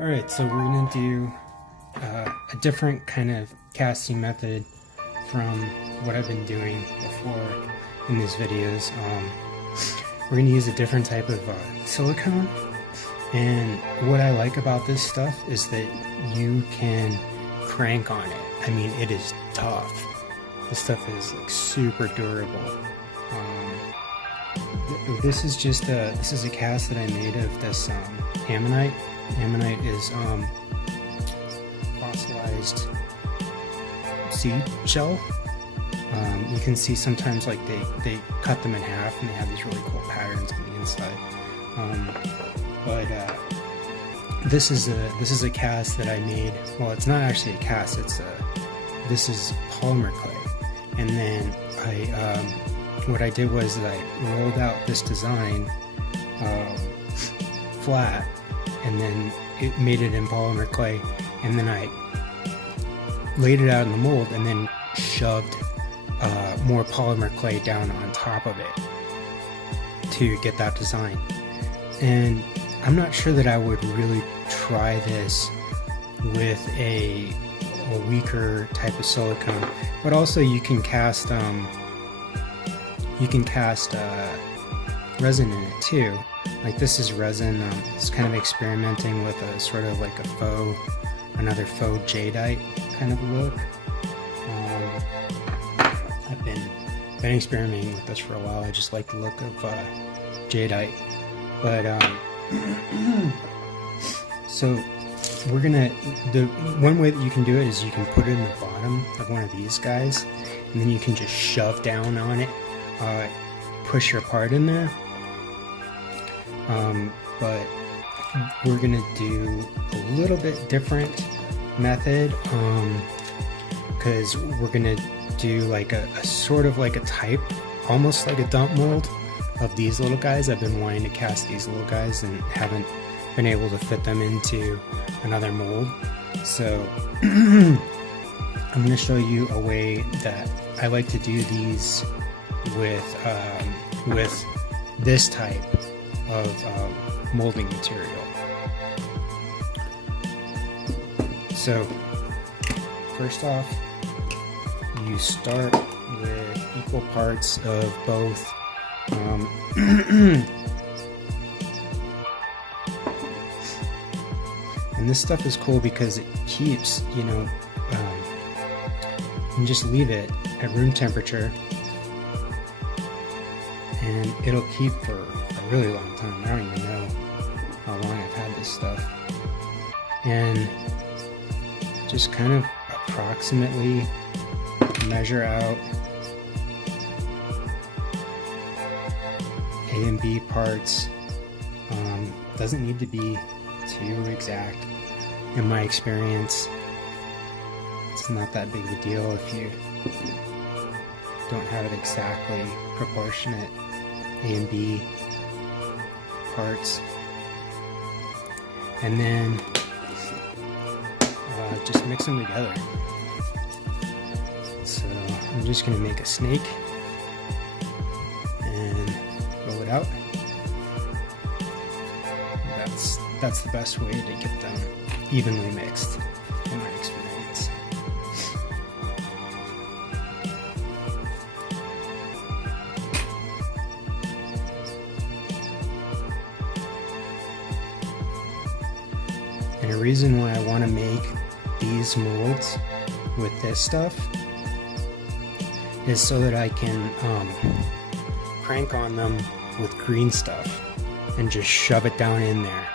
Alright, so we're going to do a different kind of casting method from what I've been doing before in these videos. We're going to use a different type of silicone, and what I like about this stuff is that you can crank on it. I mean, it is tough. This stuff is like super durable. This is just a cast that I made of this ammonite. Ammonite is fossilized seed shell. You can see sometimes like they cut them in half and they have these really cool patterns on the inside. This is a cast that I made. Well, it's not actually a cast. This is polymer clay, and then what I did was that I rolled out this design flat, and then it made it in polymer clay, and then I laid it out in the mold and then shoved more polymer clay down on top of it to get that design. And I'm not sure that I would really try this with a weaker type of silicone, but also you can cast resin in it too. Like this is resin. It's kind of experimenting with a sort of like another faux jadeite kind of look. I've been experimenting with this for a while. I just like the look of jadeite. But so the one way that you can do it is you can put it in the bottom of one of these guys, and then you can just shove down on it, push your part in there. But we're gonna do a little bit different method, because we're gonna do like a sort of like a type, almost like a dump mold of these little guys. I've been wanting to cast these little guys and haven't been able to fit them into another mold. So I'm going to show you a way that I like to do these with this type of molding material. So first off, you start with equal parts of both and this stuff is cool because it keeps, you can just leave it at room temperature and it'll keep for a really long time. I don't even know how long I've had this stuff. And just kind of approximately measure out A and B parts. Doesn't need to be too exact. In my experience, it's not that big of a deal if you don't have it exactly proportionate A and B parts. And then just mix them together. So I'm just going to make a snake and roll it out. That's the best way to get them evenly mixed, in my experience. And a reason why I want to make these molds with this stuff is so that I can crank on them with green stuff and just shove it down in there,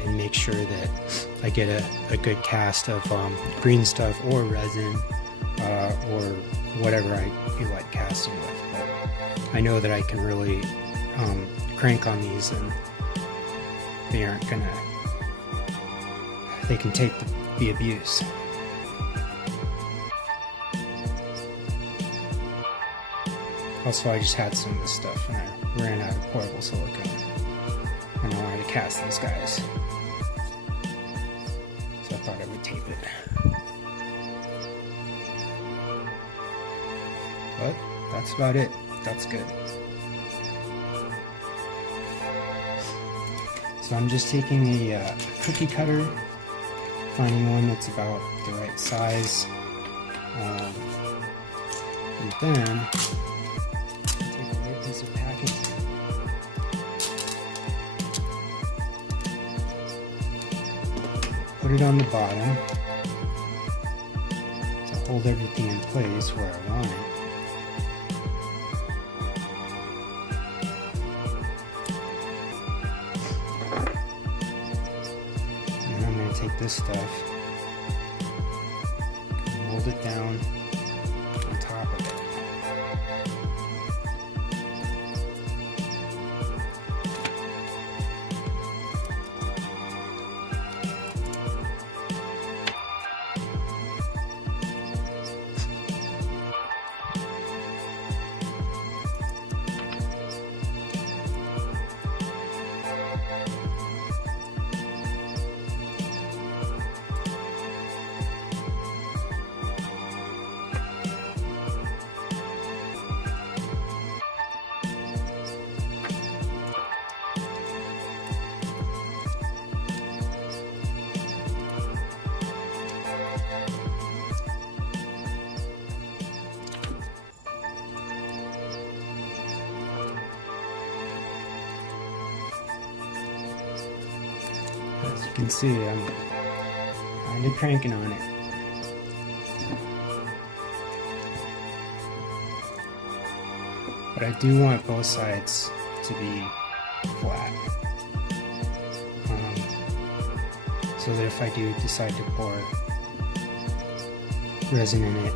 and make sure that I get a good cast of green stuff or resin, or whatever I feel like casting with. But I know that I can really crank on these, and they can take the abuse. Also, I just had some of this stuff and I ran out of portable silicone, and I wanted to cast these guys, so I thought I would tape it. But that's about it. That's good. So I'm just taking a cookie cutter, finding one that's about the right size, and then take a little piece of packaging, put it on the bottom to hold everything in place where I want it. Take this stuff, mold it down on top of it. As you can see, I'm kind of cranking on it. But I do want both sides to be flat. So that if I do decide to pour resin in it,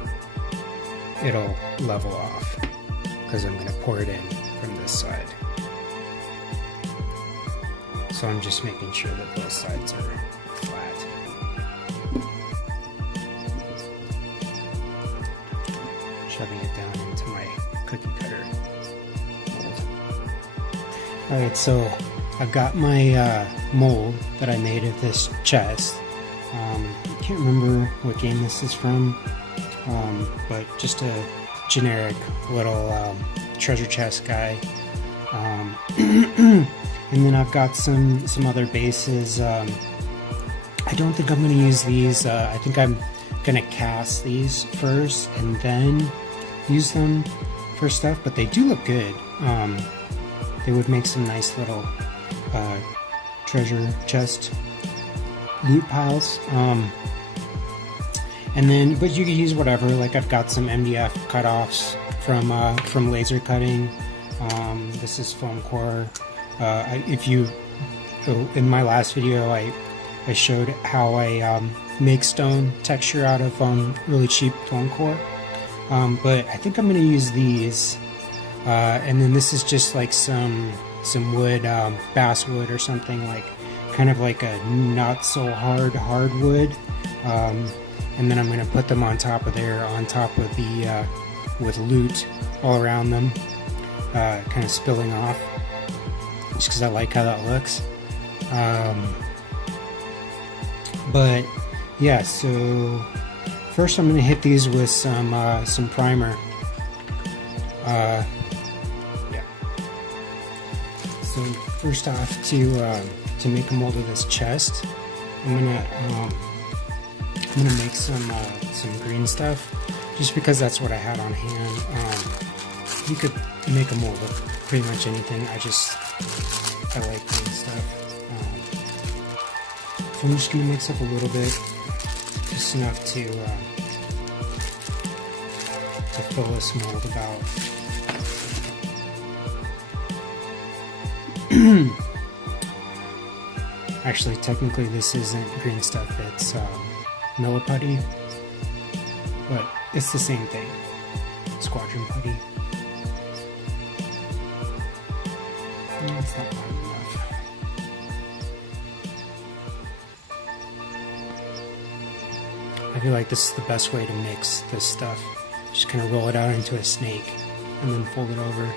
it'll level off, because I'm going to pour it in from this side. So I'm just making sure that both sides are flat. Shoving it down into my cookie cutter mold. Alright, so I've got my mold that I made of this chest. I can't remember what game this is from, but just a generic little treasure chest guy. And then I've got some other bases. I don't think I'm going to use these. I think I'm going to cast these first and then use them for stuff, but they do look good. They would make some nice little treasure chest loot piles. And then, but you can use whatever. Like I've got some MDF cutoffs from laser cutting. This is foam core. In my last video, I showed how I make stone texture out of really cheap foam core. But I think I'm going to use these, and then this is just like some wood, basswood or something, like kind of like a not so hardwood. And then I'm going to put them on top of there, on top of the with loot all around them, kind of spilling off. Just because I like how that looks. But yeah, so first I'm going to hit these with some primer. Yeah. So first off, to make a mold of this chest, I'm gonna make some green stuff, just because that's what I had on hand. You could make a mold of pretty much anything. I like green stuff. So I'm just gonna mix up a little bit, just enough to fill this mold about. Actually, technically this isn't green stuff, it's milliputty, but it's the same thing. Squadron putty. It's not fine enough. I feel like this is the best way to mix this stuff. Just kind of roll it out into a snake and then fold it over.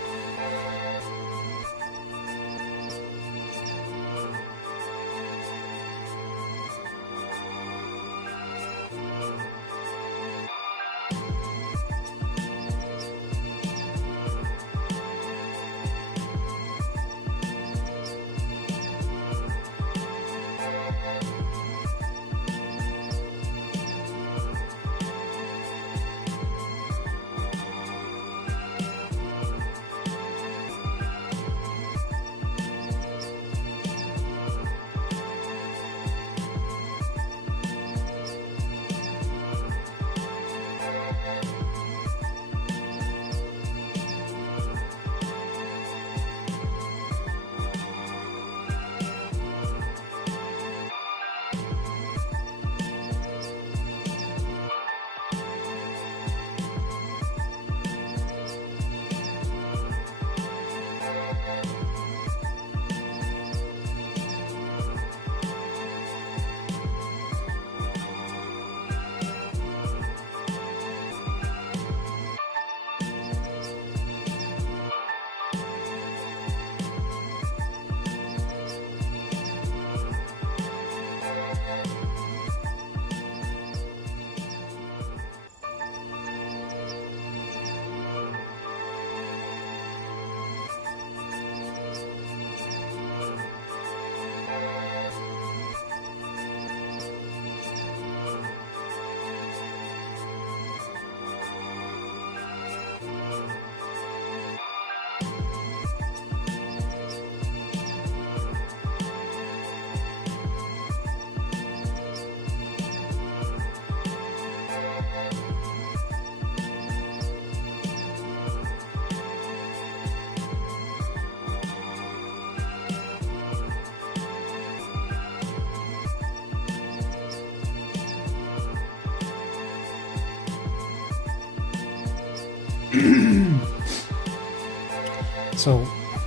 So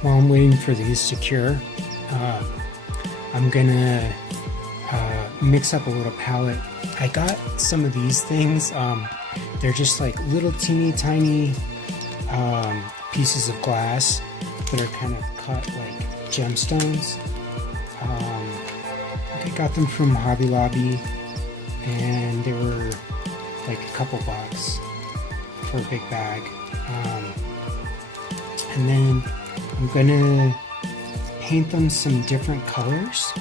while I'm waiting for these to cure, I'm gonna mix up a little palette. I got some of these things. They're just like little teeny tiny pieces of glass that are kind of cut like gemstones. I got them from Hobby Lobby, and they were like a couple bucks for a big bag. And then I'm gonna paint them some different colors.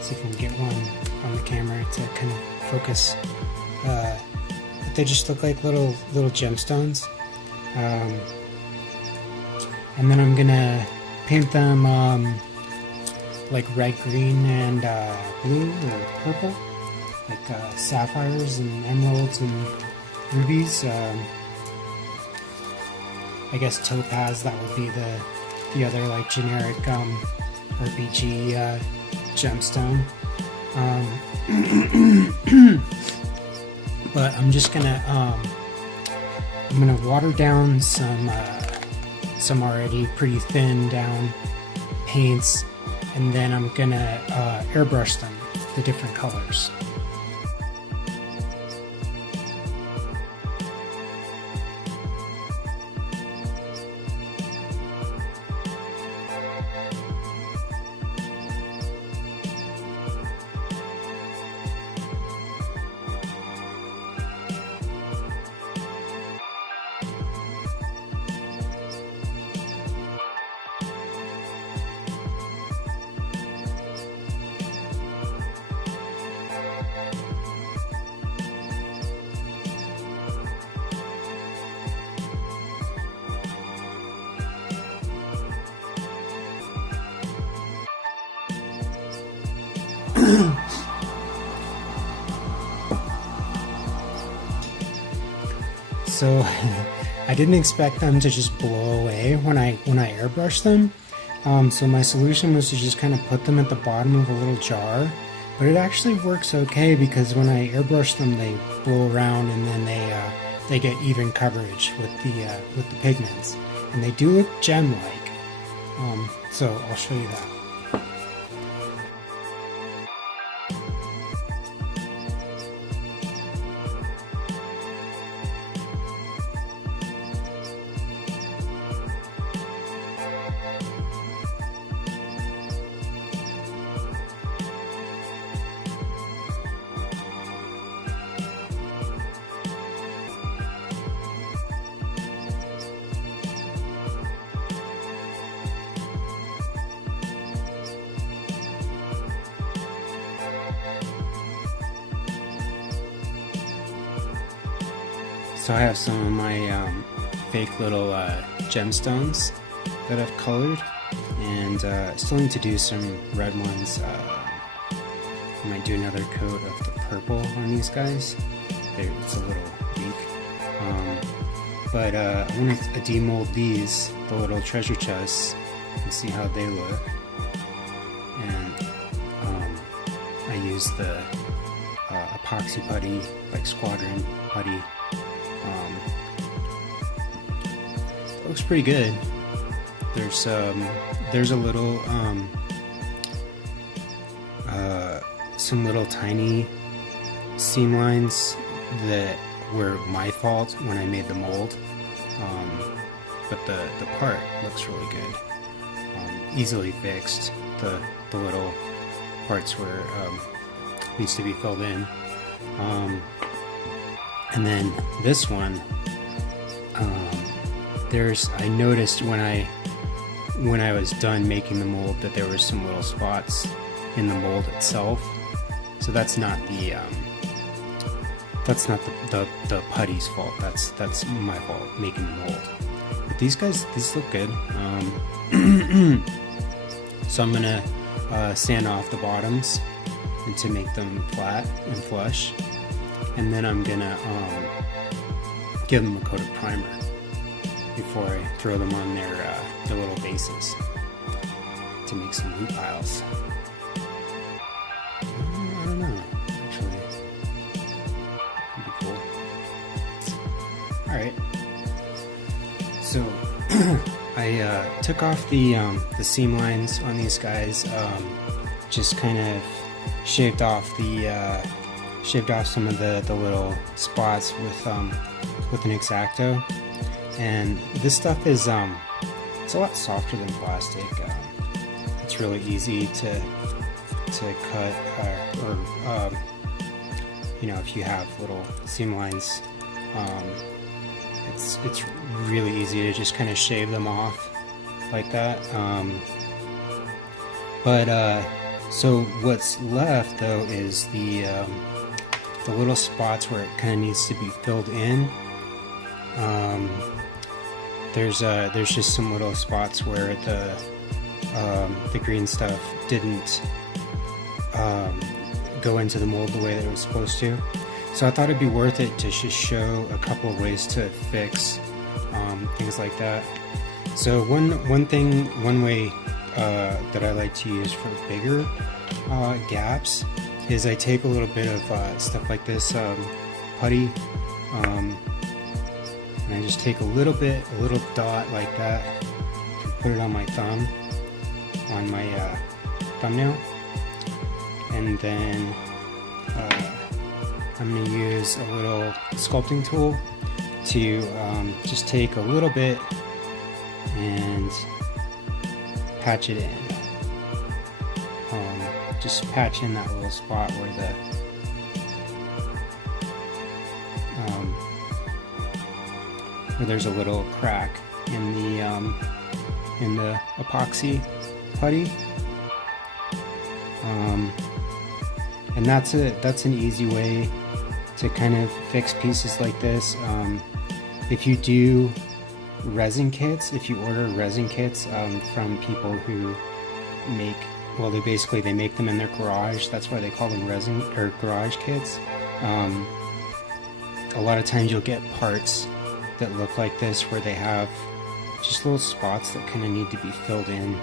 See if we can get one on the camera to kind of focus. But they just look like little gemstones. And then I'm gonna paint them like red, green, and blue or purple, like sapphires and emeralds and rubies. I guess topaz, that would be the other like generic RPG gemstone. But I'm just gonna I'm gonna water down some already pretty thin down paints, and then I'm gonna airbrush them the different colors. So I didn't expect them to just blow away when I airbrush them. So my solution was to just kind of put them at the bottom of a little jar, but it actually works okay because when I airbrush them, they blow around, and then they get even coverage with the pigments, and they do look gem-like. So I'll show you that. So I have some of my fake little gemstones that I've colored, and still need to do some red ones. I might do another coat of the purple on these guys. It's a little weak. But I want to demold these, the little treasure chests, and see how they look. And I use the epoxy putty, like squadron putty. It looks pretty good. There's a little some little tiny seam lines that were my fault when I made the mold, but the part looks really good. Easily fixed. The little parts where needs to be filled in. And then this one, I noticed when I was done making the mold that there were some little spots in the mold itself. So that's not the putty's fault. That's my fault making the mold. But these look good. So I'm gonna sand off the bottoms and to make them flat and flush, and then I'm gonna give them a coat of primer before I throw them on their little bases to make some loot piles. I don't know, actually. Pretty cool. Alright, so I took off the seam lines on these guys, just kind of shaved off some of the little spots with an X-Acto, and this stuff is it's a lot softer than plastic. It's really easy to cut, or you know, if you have little seam lines, it's really easy to just kind of shave them off like that. So what's left though is the little spots where it kind of needs to be filled in. There's just some little spots where the green stuff didn't go into the mold the way that it was supposed to. So I thought it'd be worth it to just show a couple of ways to fix things like that. So one way that I like to use for bigger gaps is I take a little bit of stuff like this putty, and I just take a little dot like that, and put it on my thumb, on my thumbnail, and then I'm going to use a little sculpting tool to just take a little bit and patch it in. Just patch in that little spot where where there's a little crack in the epoxy putty. And that's an easy way to kind of fix pieces like this. If you do resin kits, if you order resin kits from people who make, well, they make them in their garage. That's why they call them resin or garage kits. A lot of times you'll get parts that look like this where they have just little spots that kind of need to be filled in,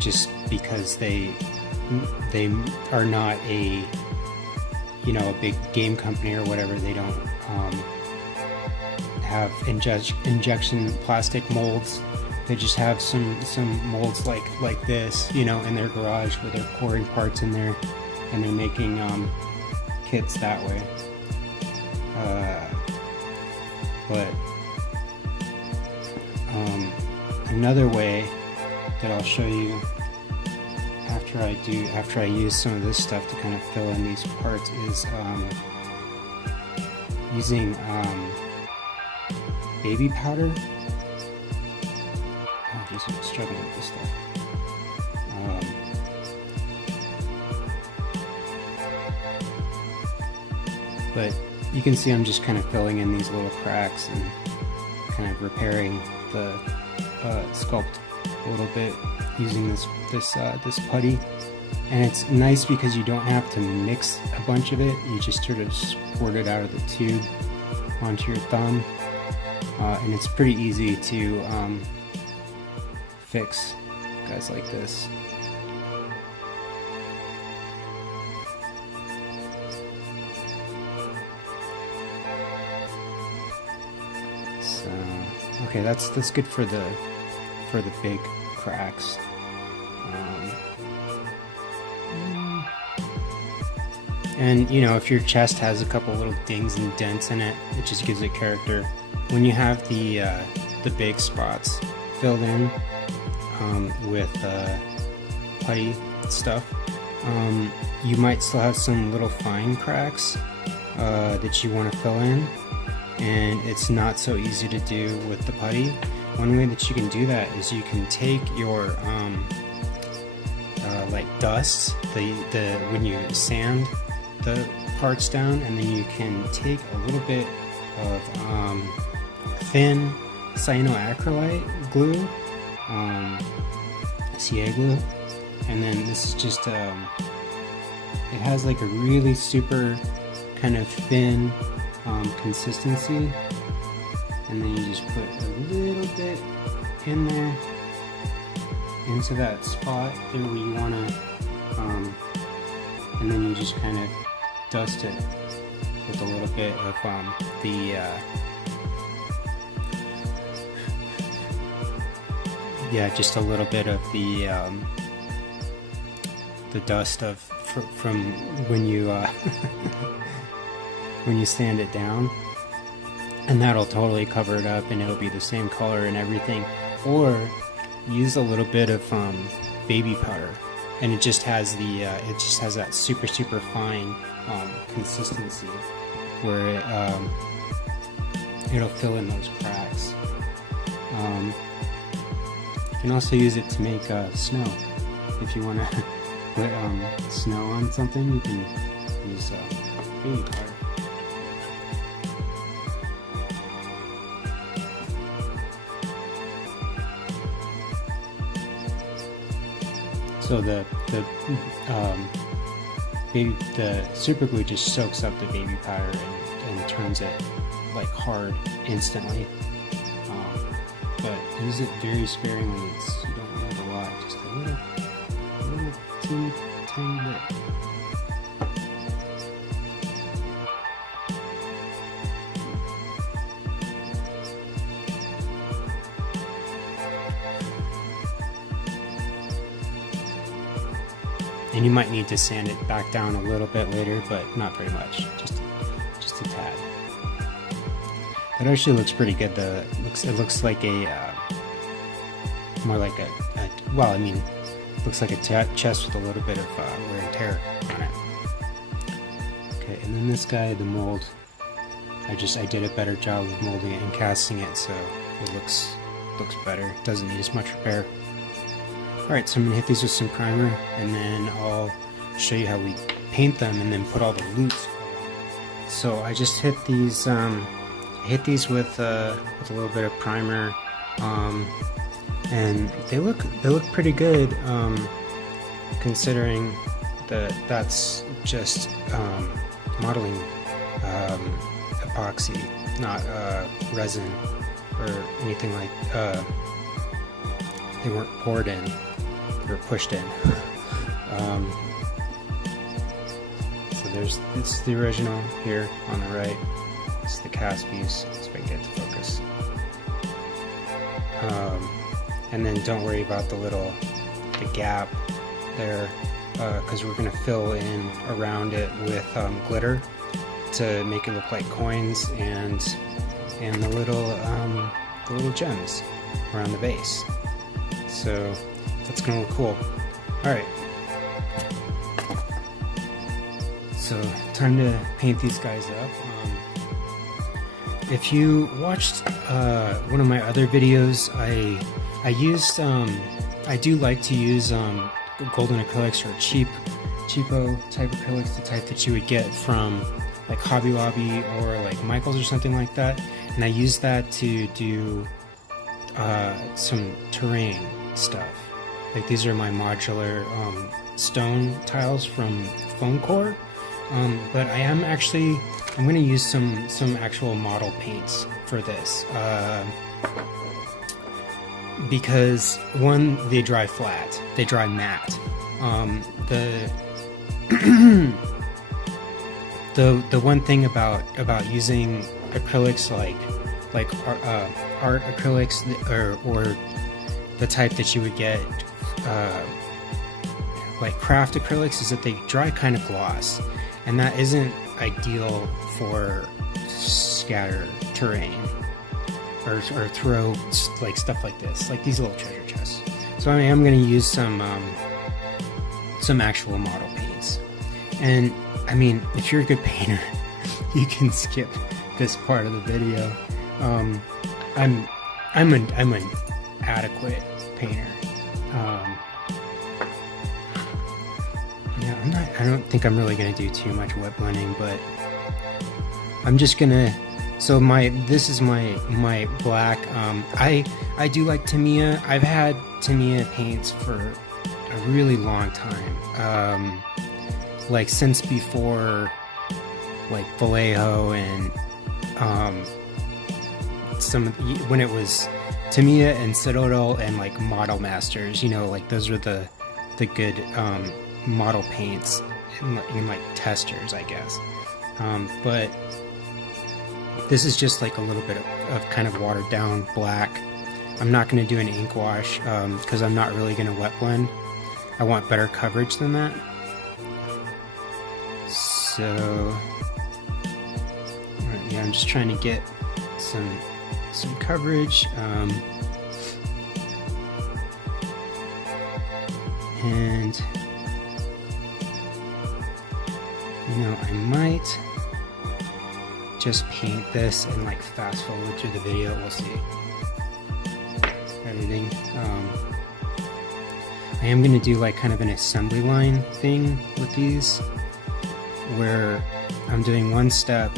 just because they are not a, you know, a big game company or whatever. They don't have injection plastic molds. They just have some molds like this, you know, in their garage where they're pouring parts in there and they're making kits that way. But another way that I'll show you after I use some of this stuff to kind of fill in these parts is using baby powder. I'm just struggling with this stuff. But you can see I'm just kind of filling in these little cracks and kind of repairing the sculpt a little bit using this putty. And it's nice because you don't have to mix a bunch of it. You just sort of squirt it out of the tube onto your thumb, and it's pretty easy to fix guys like this. So, okay, that's good for the big cracks. And you know, if your chest has a couple little dings and dents in it, it just gives it character. When you have the big spots filled in with putty stuff, you might still have some little fine cracks that you want to fill in, and it's not so easy to do with the putty. One way that you can do that is you can take your like dust, when you sand the parts down, and then you can take a little bit of thin cyanoacrylate glue, CA glue, and then this is just it has like a really super kind of thin consistency, and then you just put a little bit in there into that spot there where you want to, and then you just kind of dust it with a little bit of just a little bit of the dust from when you when you sand it down, and that'll totally cover it up, and it'll be the same color and everything. Or use a little bit of baby powder, and it just has that super fine consistency where it'll fill in those cracks. You can also use it to make snow. If you want to put snow on something, you can use baby powder. So the super glue just soaks up the baby powder and turns it like hard instantly. But use it very sparingly. You don't need a lot, just a little tiny bit. And you might need to sand it back down a little bit later, but not very much, just a tad. That actually looks pretty good. It looks like more like looks like a chest with a little bit of wear and tear on it. Okay, and then this guy, the mold, I did a better job of molding it and casting it, so it looks better. Doesn't need as much repair. Alright, so I'm going to hit these with some primer, and then I'll show you how we paint them and then put all the loot. So I just hit these with a little bit of primer, and they look pretty good, considering that that's just modeling epoxy, not resin or anything like. They weren't poured in, they were pushed in. So it's the original here on the right. It's the cast piece, so I can get it to focus. And then don't worry about the gap there, because we're going to fill in around it with glitter to make it look like coins and the little gems around the base. So that's gonna look cool. Alright. So time to paint these guys up. If you watched one of my other videos, I do like to use golden acrylics, or cheapo type acrylics, the type that you would get from like Hobby Lobby or like Michael's or something like that, and I use that to do some terrain stuff. Like these are my modular stone tiles from Foam Core, but I'm going to use some actual model paints for this, because one, they dry flat, they dry matte. The one thing about using acrylics like art acrylics or the type that you would get like craft acrylics is that they dry kind of gloss, and that isn't ideal for scatter terrain or throw like stuff like this, like these little treasure chests. So I am going to use some actual model paints, and I mean, if you're a good painter, you can skip this part of the video. I'm an adequate painter. Yeah, I don't think I'm really gonna do too much wet blending, but I'm just gonna. So this is my black. I do like Tamiya. I've had Tamiya paints for a really long time. Like since before, like Vallejo and when it was Tamiya and Citadel and like Model Masters, like those are the good model paints in like testers, I guess. but this is just like a little bit of kind of watered down black. I'm not going to do an ink wash because I'm not really going to wet blend. I want better coverage than that. So, right, yeah, I'm just trying to get some coverage. And you know, I might just paint this and like fast forward through the video. We'll see. Editing. I am going to do like kind of an assembly line thing with these, where I'm doing one step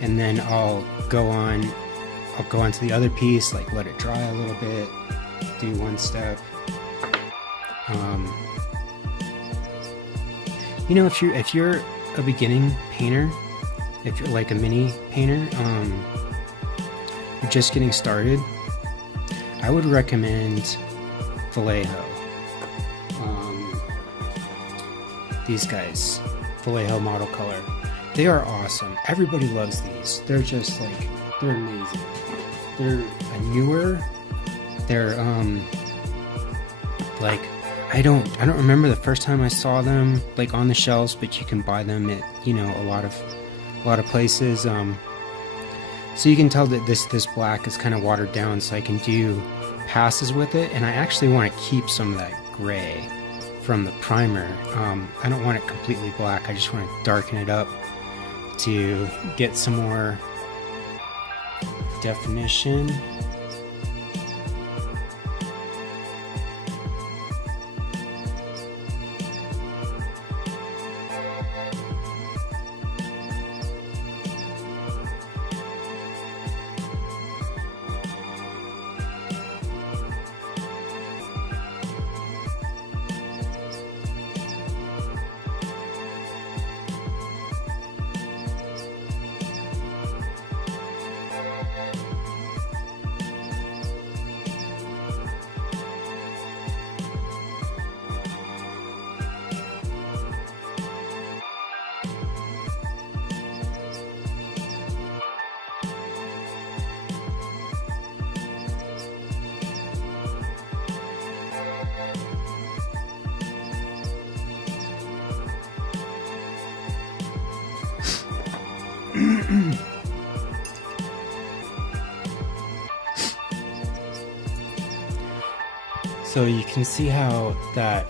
and then I'll go on to the other piece, like let it dry a little bit, do one step. You know, if you're a beginning painter, if you're like a mini painter, you're just getting started, I would recommend Vallejo. These guys, Vallejo Model Color, they are awesome. Everybody loves these. They're just like, they're amazing. They're newer. They're like, I don't remember the first time I saw them like on the shelves, but you can buy them at, you know, a lot of places. So you can tell that this black is kind of watered down, so I can do passes with it, and I actually want to keep some of that gray from the primer. I don't want it completely black. I just want to darken it up to get some more definition. So you can see how that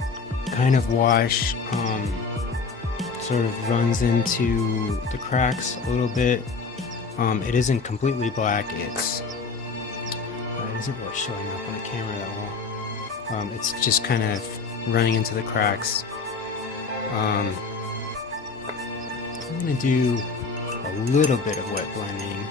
kind of wash sort of runs into the cracks a little bit. It isn't completely black. It isn't really showing up on the camera that well. It's just kind of running into the cracks. I'm going to do a little bit of wet blending.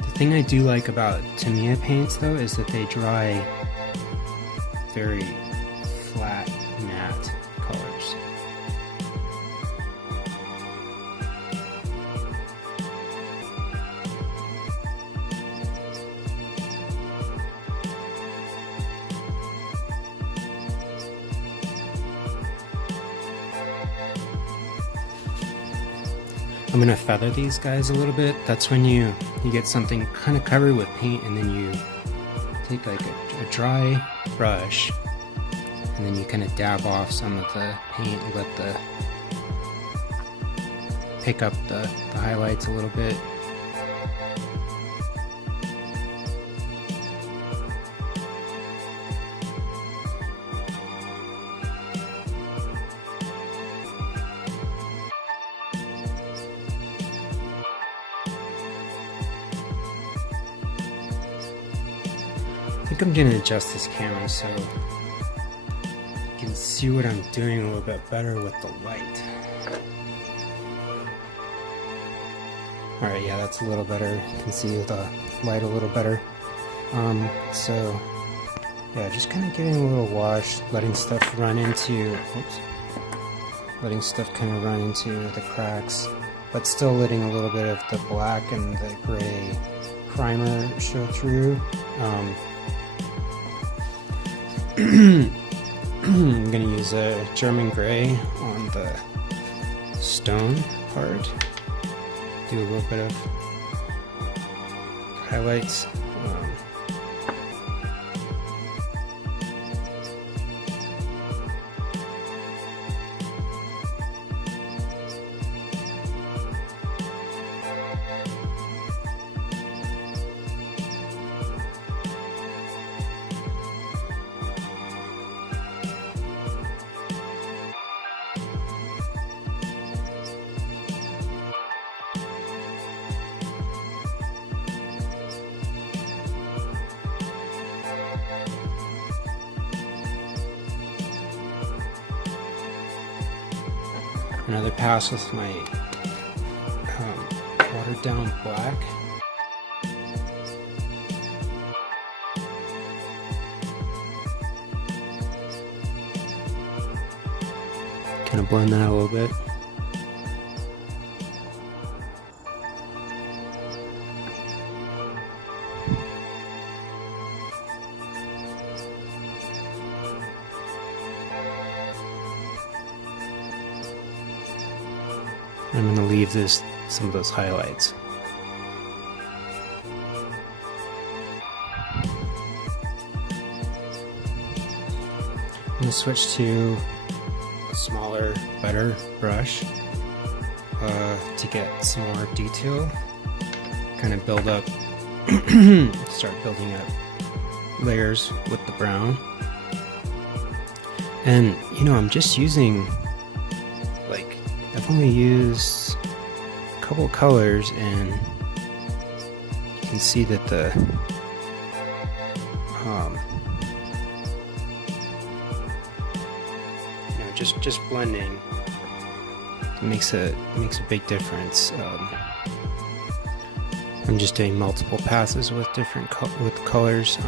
The thing I do like about Tamiya paints though is that they dry very flat, matte colors. I'm gonna feather these guys a little bit. That's when you get something kind of covered with paint, and then you take like a dry brush, and then you kind of dab off some of the paint, pick up the highlights a little bit. I think I'm going to adjust this camera so you can see what I'm doing a little bit better with the light. Alright, yeah, that's a little better. You can see the light a little better. So, yeah, just kind of giving a little wash, letting stuff kind of run into the cracks, but still letting a little bit of the black and the gray primer show through. I'm gonna use a German gray on the stone part. Do a little bit of highlights. Another pass with my watered down black. Kind of blend that a little bit. I'm going to leave some of those highlights. I'm going to switch to a smaller, better brush to get some more detail. Kind of build up, start building up layers with the brown. And, you know, I'm just using, like, I've only used a couple colors, and you can see that the you know, just blending makes a big difference. I'm just doing multiple passes with different colors,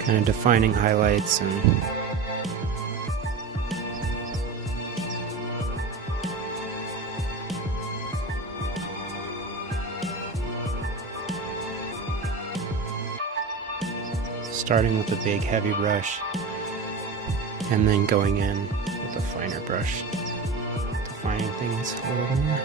kind of defining highlights and starting with a big heavy brush and then going in with a finer brush, defining things a little more.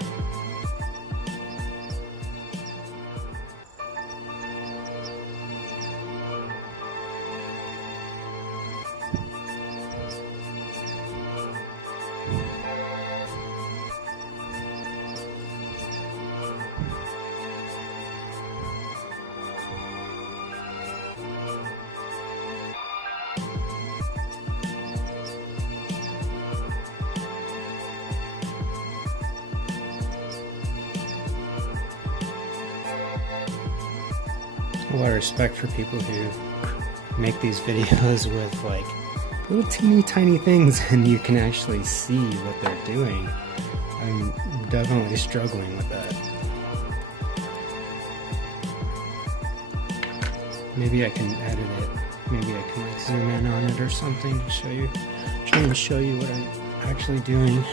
A lot of respect for people who make these videos with like little teeny tiny things and you can actually see what they're doing. I'm definitely struggling with that. Maybe I can edit it. Maybe I can like zoom in on it or something to show you, try and show you what I'm actually doing.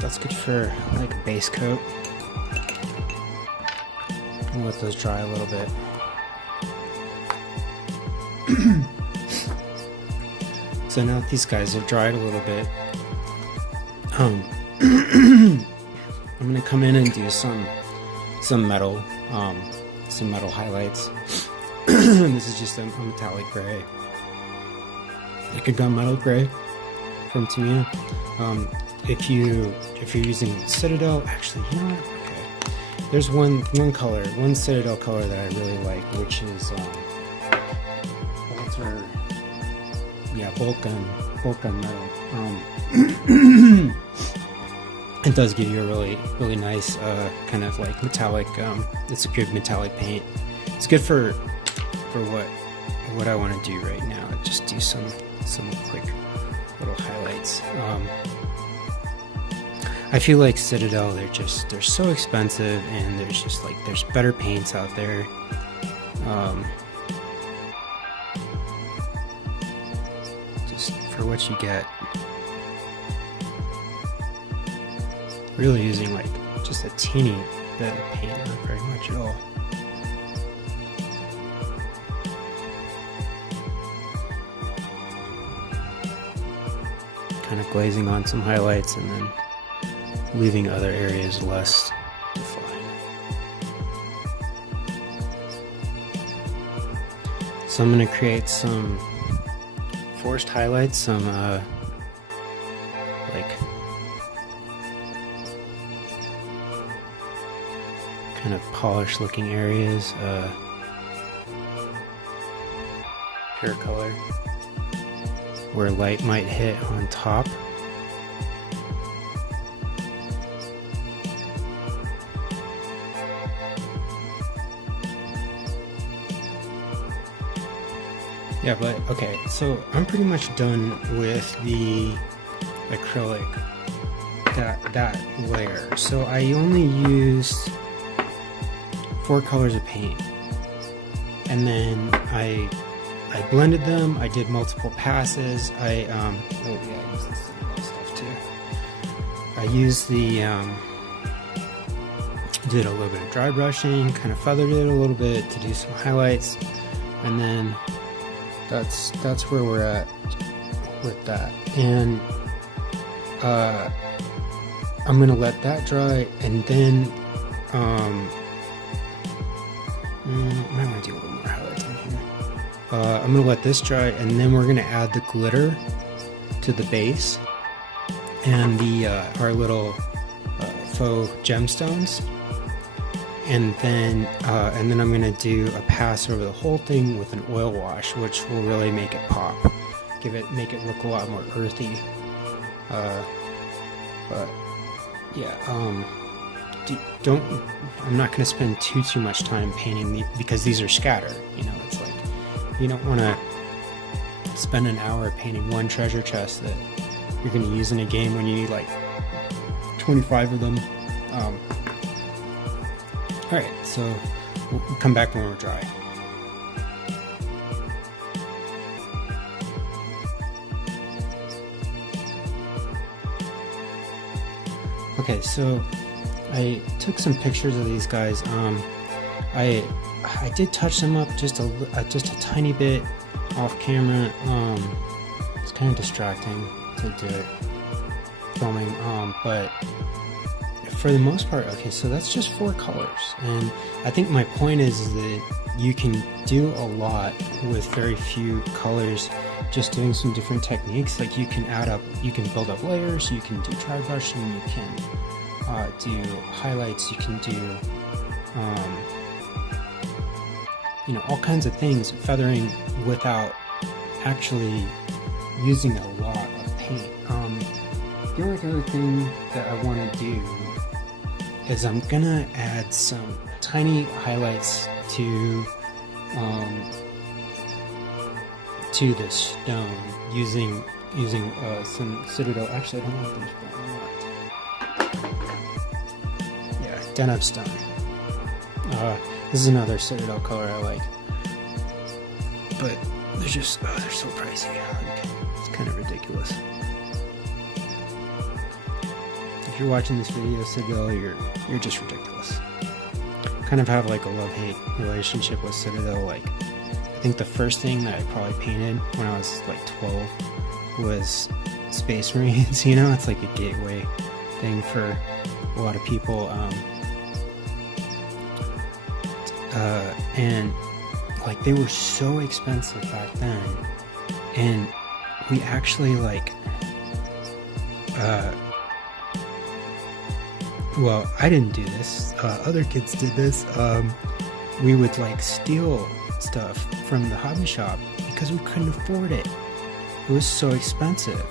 That's good for like a base coat. I'll let those dry a little bit. So now that these guys have dried a little bit, I'm gonna come in and do some metal highlights. This is just a metallic gray, like a gunmetal gray from Tamiya. If you're using Citadel, actually, you know what? Okay, there's one Citadel color that I really like, which is bolt gun metal. It does give you a really nice kind of like metallic. It's a good metallic paint. It's good for what I want to do right now. Just do some some quick little highlights. I feel like Citadel, they're so expensive, and there's better paints out there. Just for what you get. Really using like just a teeny bit of paint, not very much at all. Kind of glazing on some highlights and then leaving other areas less defined. So I'm going to create some forced highlights, some like kind of polished looking areas, pure color, where light might hit on top. Yeah, but okay, so I'm pretty much done with the acrylic, that layer. So I only used 4 colors of paint, and then I blended them. I did multiple passes. I used this stuff too. I used did a little bit of dry brushing, kind of feathered it a little bit to do some highlights, and then that's where we're at with that. And I'm gonna let that dry, and then I might want to do a little more highlights on here. I'm gonna let this dry, and then we're gonna add the glitter to the base and the our little faux gemstones, and then I'm gonna do a pass over the whole thing with an oil wash, which will really make it pop, make it look a lot more earthy. But yeah, I'm not gonna spend too much time painting because these are scattered. You know, it's like you don't want to spend an hour painting one treasure chest that you're going to use in a game when you need like 25 of them. Alright, so we'll come back when we're dry. Okay, so I took some pictures of these guys. I did touch them up just a tiny bit off camera. It's kind of distracting to do it filming, but for the most part, okay, so that's just 4 colors, and I think my point is that you can do a lot with very few colors, just doing some different techniques. Like you can build up layers, you can do dry brushing, you can do highlights, you can do all kinds of things, feathering without actually using a lot of paint. The only other thing that I want to do is I'm gonna add some tiny highlights to the stone using some Citadel. Actually, I don't know if there's one. Yeah, Deneb stone. This is another Citadel color I like, but they're just they're so pricey. It's kind of ridiculous. If you're watching this video, Citadel, you're just ridiculous. Kind of have like a love-hate relationship with Citadel. Like, I think the first thing that I probably painted when I was like 12 was Space Marines. You know, it's like a gateway thing for a lot of people. And like they were so expensive back then, and we actually like well, I didn't do this, other kids did this. We would like steal stuff from the hobby shop because we couldn't afford it. It was so expensive.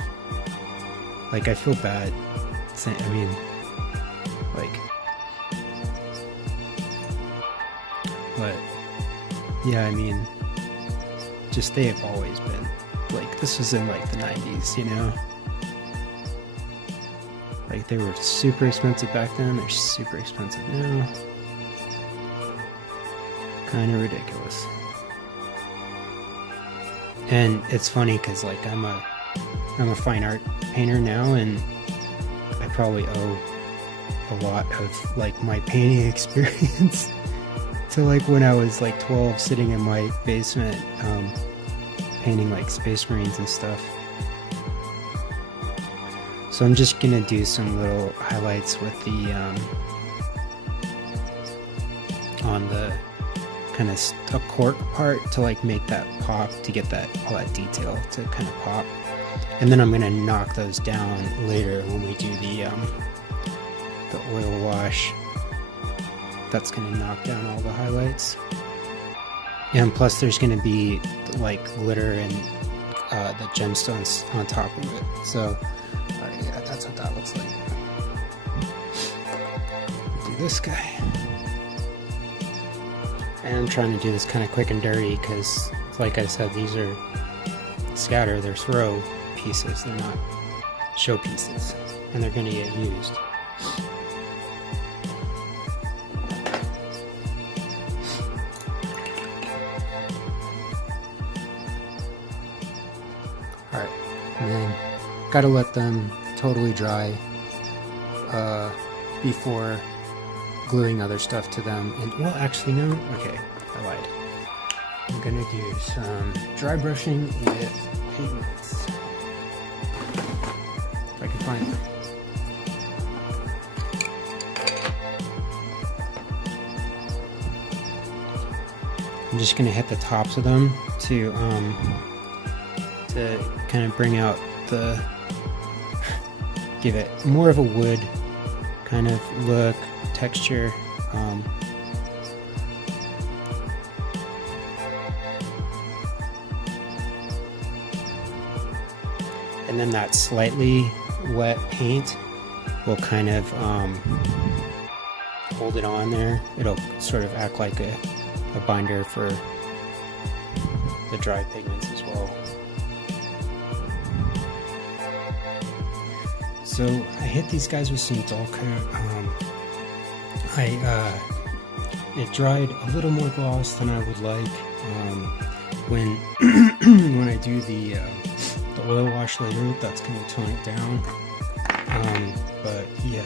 Like, I feel bad saying, I mean, like, but yeah, I mean, just they have always been like this was in like the 90s, you know? Like they were super expensive back then, they're super expensive now. Kind of ridiculous. And it's funny because like I'm a fine art painter now, and I probably owe a lot of like my painting experience to like when I was like 12 sitting in my basement painting like Space Marines and stuff. So I'm just gonna do some little highlights with the on the kind of a cork part to like make that pop, to get that all that detail to kind of pop. And then I'm gonna knock those down later when we do the oil wash. That's gonna knock down all the highlights. And plus there's gonna be like glitter and the gemstones on top of it. So yeah, that's what that looks like. Do this guy. And I'm trying to do this kind of quick and dirty because, like I said, these are scatter, they're throw pieces, they're not show pieces, and they're going to get used. Alright, and then gotta let them totally dry before gluing other stuff to them. And well, actually no, okay, I lied. I'm gonna do some dry brushing with pigments, if I can find them. I'm just gonna hit the tops of them to kind of bring out the, give it more of a wood kind of look, texture. And then that slightly wet paint will kind of hold it on there. It'll sort of act like a binder for the dry pigments as well. So I hit these guys with some dull coat. It dried a little more gloss than I would like. When when I do the oil wash later, that's going to tone it down. But yeah,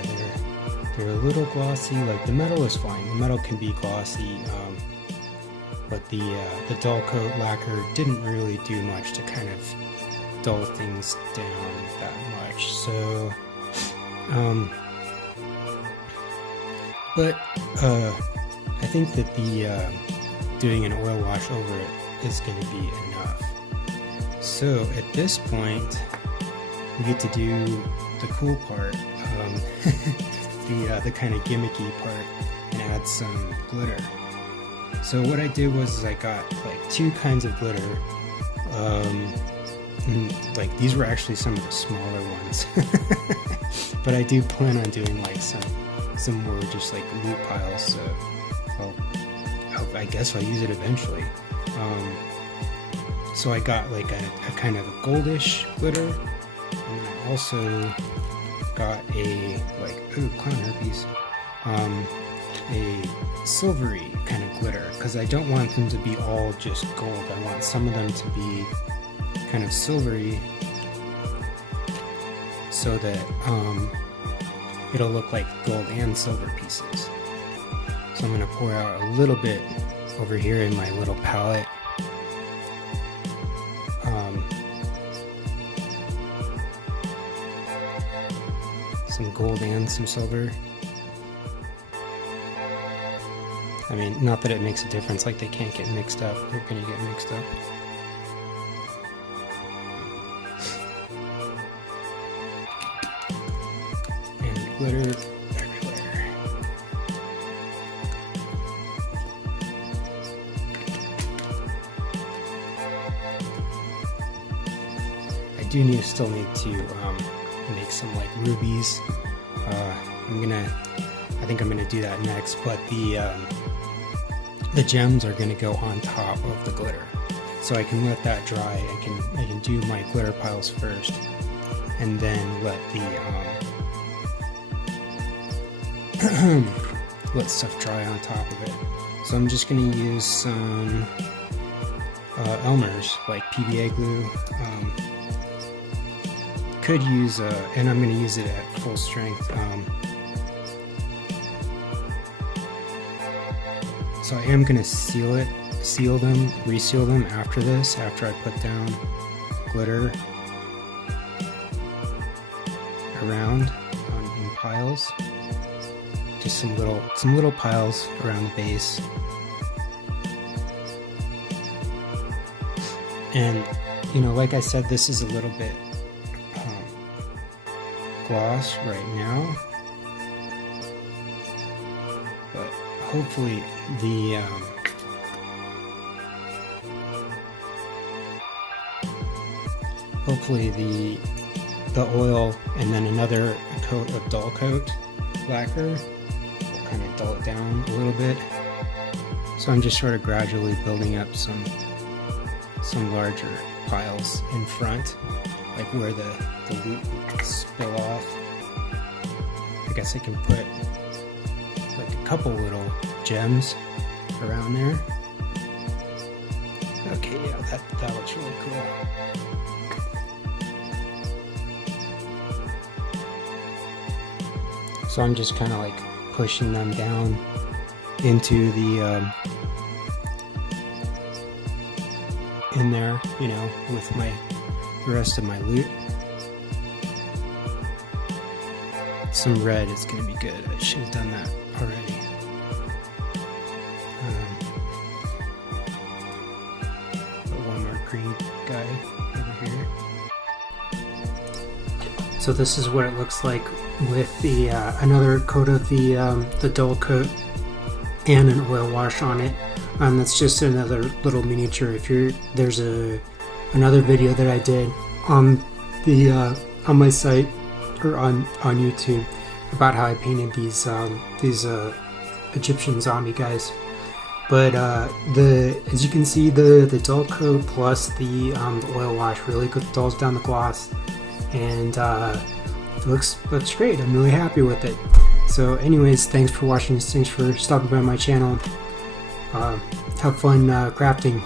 they're a little glossy. Like the metal is fine. The metal can be glossy, but the dull coat lacquer didn't really do much to kind of dull things down that much. So, but I think that the doing an oil wash over it is going to be enough. So at this point, we get to do the cool part, the kind of gimmicky part, and add some glitter. So what I did was I got like two kinds of glitter. And, like these were actually some of the smaller ones, but I do plan on doing like some more just like loot piles. So I guess I'll use it eventually. So I got like a kind of a goldish glitter, and then I also got a like, ooh, clown herpes, a silvery kind of glitter, because I don't want them to be all just gold. I want some of them to be kind of silvery, so that it'll look like gold and silver pieces. So I'm going to pour out a little bit over here in my little palette. Some gold and some silver. I mean, not that it makes a difference, like they can't get mixed up. They're going to get mixed up. And glitter everywhere. I do still need to make some like rubies. I think I'm gonna do that next, but the gems are gonna go on top of the glitter. so I can let that dry. I can do my glitter piles first, and then let the let stuff dry on top of it. So I'm just going to use some Elmer's, like PVA glue. Could use and I'm going to use it at full strength. So I am going to reseal them after this, after I put down glitter around in piles. Just some little piles around the base. And you know, like I said, this is a little bit gloss right now, but hopefully the oil and then another coat of dull coat lacquer will kind of dull it down a little bit. So I'm just sort of gradually building up some larger piles in front, like where the loot would spill off. I guess I can put like a couple little gems around there. Okay, yeah, that looks really cool. So I'm just kind of like pushing them down into the in there, you know, with the rest of my loot. Some red is going to be good. I should have done that already. Put one more green guy over here. So this is what it looks like with the another coat of the dull coat and an oil wash on it. That's just another little miniature. There's another video that I did on on my site or on YouTube about how I painted these Egyptian zombie guys. But as you can see, the dull coat plus the oil wash really dulls down the gloss, and it looks great. I'm really happy with it. So anyways, thanks for watching. Thanks for stopping by my channel. Have fun crafting.